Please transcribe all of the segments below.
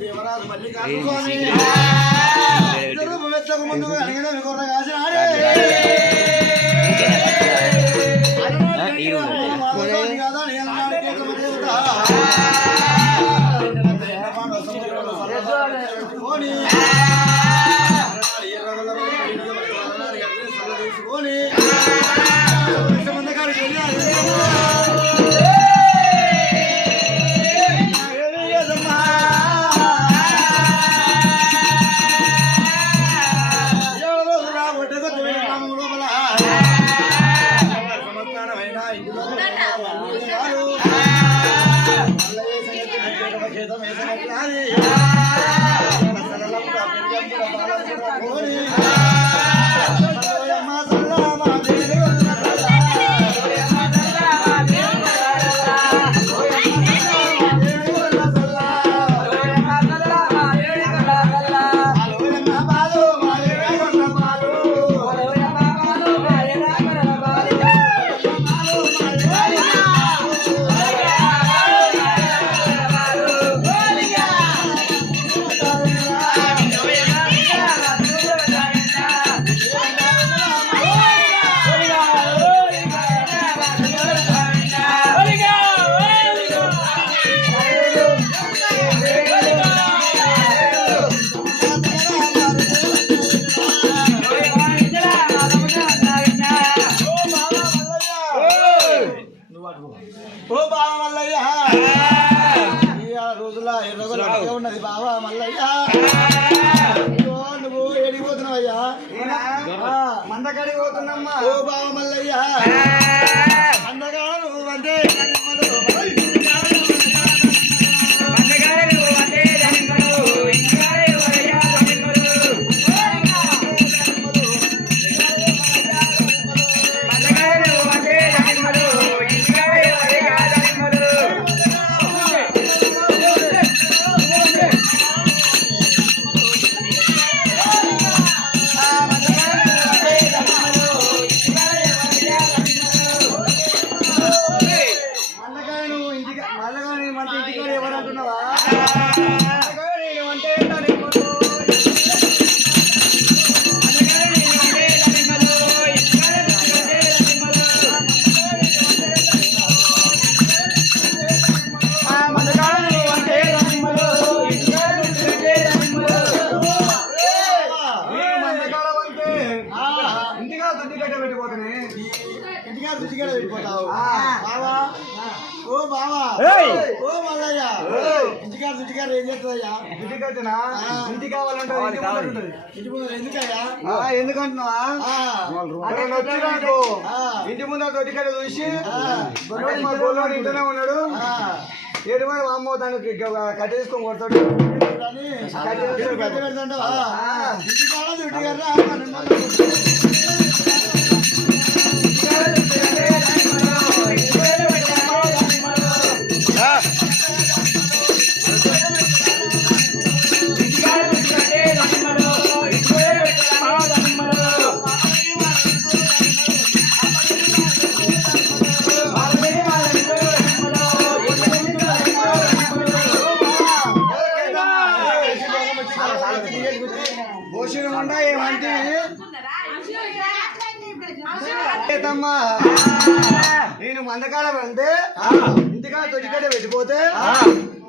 దేవరాజు మల్లికార్జున ముందు అడిగిన కొర్ర కాసినాడే ఉన్నది బావా మల్లయ్య నువ్వు ఎడిపోతున్నావయ్యా మందకాడికి పోతున్నామ్మా ఓ బావ మల్లయ్య అందగా నువ్వు అంటే ఇంటికాడ ఏం చేస్తుందయ్యా ఇంటి కట్టనా ఇంటి కావాలంటే ఎందుకయ్యా ఎందుకంటున్నావా ఇంటి ముందు దొడ్డికాడ చూసి మా గోల్లోడు ఇంటనే ఉన్నాడు ఏడు వాడు అమ్మ దానికి కట్టేసుకొని కొడతాడు ఇంటికాడ దొడ్డికాడ నేను మందకాడ పెడితే ఇంటికాడ తొలికాడ పెట్టిపోతే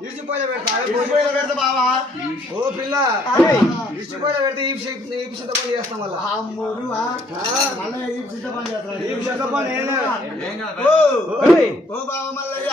ఇడిచిపోయిన పెడతా బావా ఓ పిల్ల ఇడిచిపోయిన పెడితే ఈ సిద్ధ పని చేస్తాం వల్ల ఈ సిద్ధ పని ఓ బావ మల్లయ్య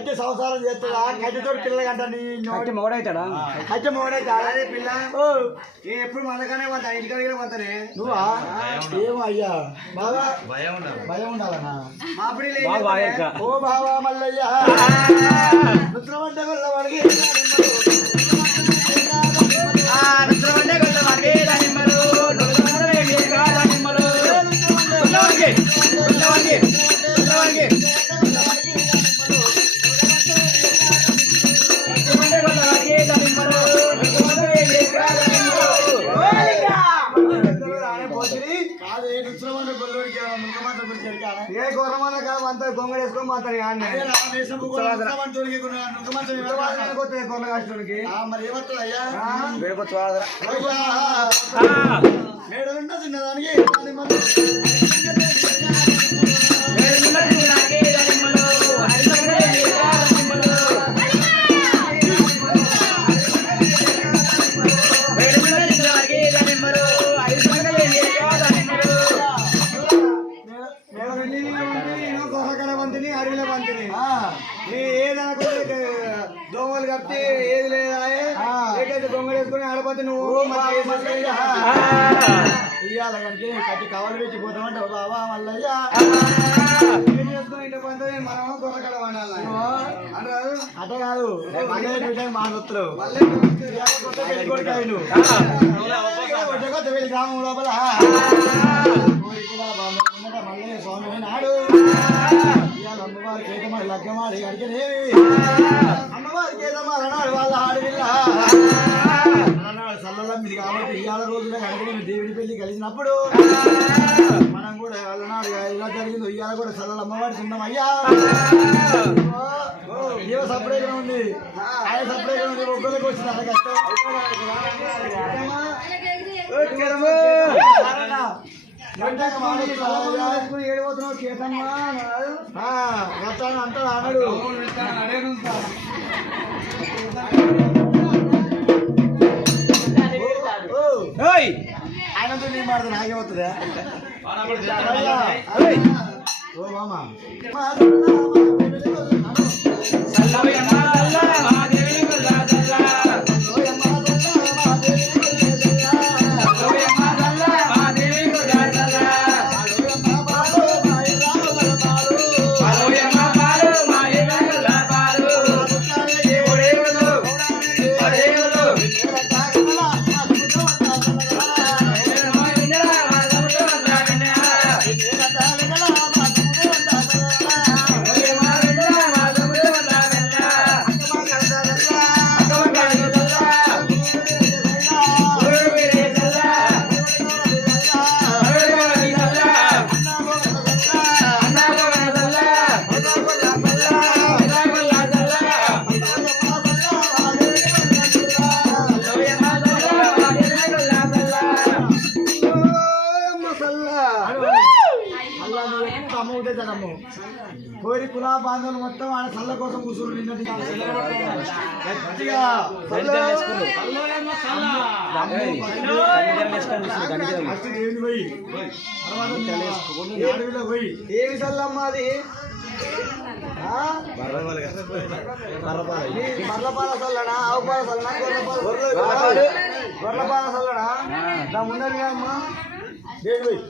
కట్టె సంసారం చేస్తుందా కట్టెతో పిల్లలు కంట కట్టి మొగడైతాడా కట్టె మొగడైతే అదే పిల్ల ఎప్పుడు మనగానే పోతా ఇంటికాడికి పోతానే నువ్వా ఏమో అయ్యా బాగా భయం ఉండాలన్నా ఓ బావా మల్లయ్య రుద్రమంటే వాడికి ఏ గొర్రమన్న కాదు అంత గొంగ వేసుకొని మాట్లాడి గొర్రె కాసుకోనికి మరి ఏమవుతుంది అయ్యా మేడలుంటా చిన్నదానికి అడవిలో పంతిని ఏదనుకో దోమలు కట్టి ఏది లేదా ఏకైతే దొంగలు వేసుకుని ఆడపతి నువ్వు ఇయ్యాల కనుక కట్టి కవలు పెట్టిపోతామంటే బాబా మల్లయ్య చేసుకుని ఇంటి పంత మనం దొరకడ వండాలి అట్ట కాదు మా సొత్తులు గ్రామం లోపల మల్లయ్య స్వామి నాడు ఇవాళ అమ్మవారి కేతమాడి లగ్గమాడి అడిగనేవి అమ్మవారి కేతమాడి అన్నాడు వాళ్ళ ఆడవిల్ల అన్నాడు సల్లలం ఇది కాబట్టి ఇవాళ రోజులే అడిగిన దేవుడి పెళ్లి కలిసినప్పుడు మనం కూడా వాళ్ళనాడు ఇలా జరిగింది ఇవాళ కూడా సల్లల అమ్మవారి చిన్నం అయ్యా ఏవో సపరేట్గా ఉంది ఆయన సపరేట్గా ఉంది ఒక్కరికి వచ్చింది అంత కష్టం ఏడిపోతున్నావు కేతమ్మా అంటాడు అన్నాడు ఆయనతో నేను మాడతాను ఆగేమవుతుందా ఓ మామా కోరి కులా బాంధవులు మొత్తం ఆయన చల్ల కోసం కూర్చుని నిన్నటి గట్టిగా దేవుని పోయి అడవిలో పోయి ఏమి చల్లమ్మ అది బర్రపాల చల్లడా ఆవు పాల చల్లనా గొర్రెపాల చల్లడా ముందరి అమ్మ దేవుని పోయి